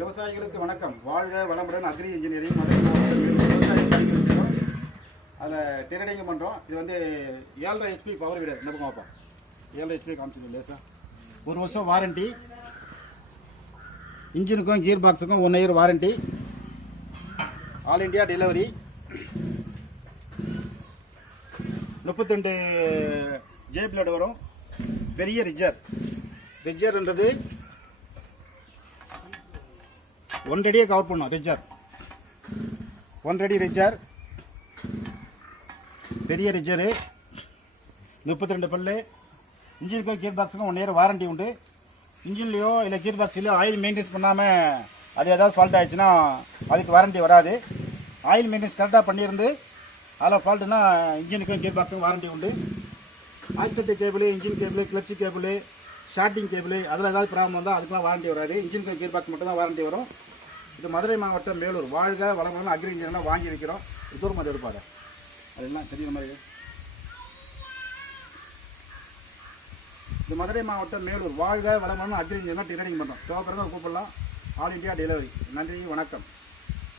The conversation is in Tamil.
விவசாயிகளுக்கு வணக்கம். வாழ்க வளமுடன். அக்ரி இன்ஜினியரிங் விவசாயம் படிக்க வச்சுருக்கோம். அதில் ட்ரேடிங் பண்ணுறோம். இது வந்து 7.5 HP பவர் வீடர். என்ன பார்ப்போம், 7.5 HP காமிச்சிருக்கோம் லேசா. 1 வருஷம் வாரண்ட்டி. இன்ஜினுக்கும் கியர் பாக்ஸுக்கும் 1 year warranty. All India delivery. 32 J blade வரும். பெரிய ரிஜர்ன்றது 1 அடியே கவர் பண்ணும். ரிஜர் 1 அடி ரிஜர், பெரிய ரிஜரு, 32 பல்லு. இன்ஜினுக்கும் கியர் பாக்ஸுக்கும் 1 இயர் வாரண்ட்டி உண்டு. இன்ஜின்லேயோ இல்லை கியர் பாக்ஸ்லையோ ஆயில் மெயின்டெனன்ஸ் பண்ணாமல் அது ஏதாவது ஃபால்ட் ஆகிடுச்சுன்னா அதுக்கு வாரண்ட்டி வராது. ஆயில் மெயின்டெனன்ஸ் கரெக்டாக பண்ணியிருந்து அதில் ஃபால்ட்டுனா இன்ஜினுக்கும் கியர் பாக்ஸுக்கும் வாரண்ட்டி உண்டு. Accident cable, engine cable, clutch cable, sorting cable அதில் ஏதாவது ப்ராப்ளம் வந்தால் அதுக்கெலாம் வாரண்ட்டி வராது. இன்ஜினுக்கும் கியர் பாக்ஸ் மட்டும் தான் வாரண்ட்டி வரும். இது மதுரை மாவட்டம் மேலூர். வாழ்க வளமுடன் அக்ரி இன்ஜினியர்லாம் வாங்கி வைக்கிறோம். தூரம் மாதிரி எடுப்பாங்க, அதெல்லாம் தெரியுற மாதிரி. இது மதுரை மாவட்டம் மேலூர். வாழ்க வளமுடன் அக்ரி இன்ஜினியர்லாம் ட்ரேடிங் பண்ணுறோம். தேவைப்படுறத கூப்பிடலாம். All India delivery. நன்றி, வணக்கம்.